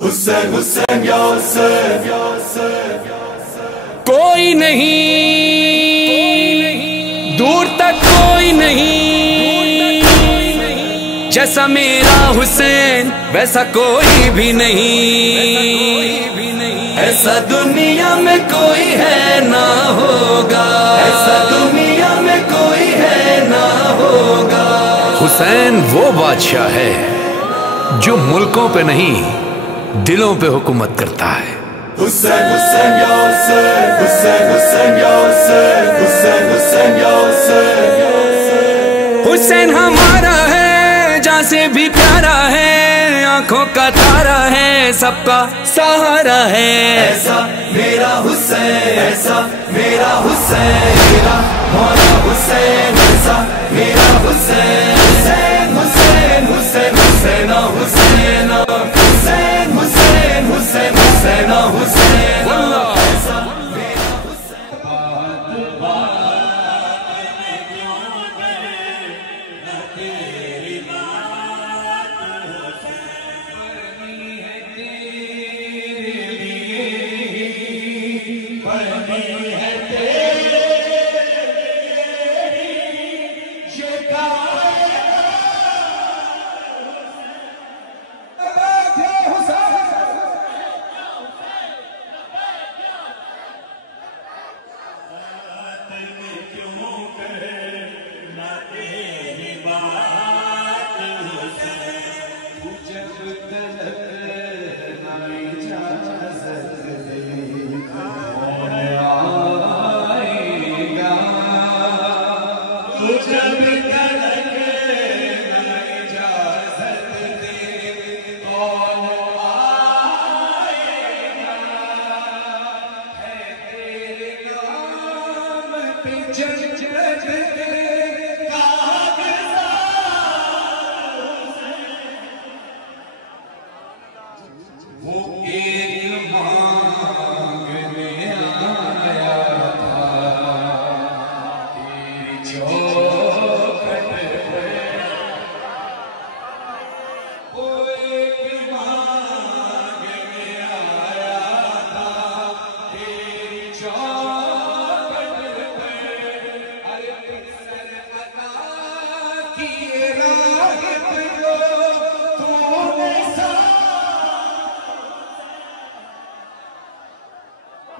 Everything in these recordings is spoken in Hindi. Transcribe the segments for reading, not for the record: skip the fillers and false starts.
हुसैन हुसैन या हुसैन या हुसैन या हुसैन। कोई नहीं दूर तक कोई नहीं, जैसा मेरा हुसैन वैसा कोई भी नहीं। ऐसा दुनिया में कोई है ना होगा, ऐसा दुनिया में कोई है ना होगा। हुसैन वो बादशाह है जो मुल्कों पे नहीं दिलों पे हुकूमत करता है। हुसैन हुसैन या हुसैन, हुसैन हुसैन या हुसैन, हुसैन हुसैन या हुसैन। हुसैन हमारा है, जान से भी प्यारा है, आंखों का तारा है, सबका सहारा है। ऐसा मेरा हुसैन, ऐसा मेरा हुसैन, मेरा मौला हुसैन, ऐसा मेरा हुसैन। हुसैन हुसैन हुसैन हुसैन हुसैन हुसैन हुसैन हुसैन हुसैन हुसैन। ऐसा मेरा हुसैन।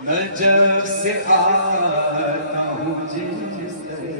नजफ से आता हूँ जिस तरह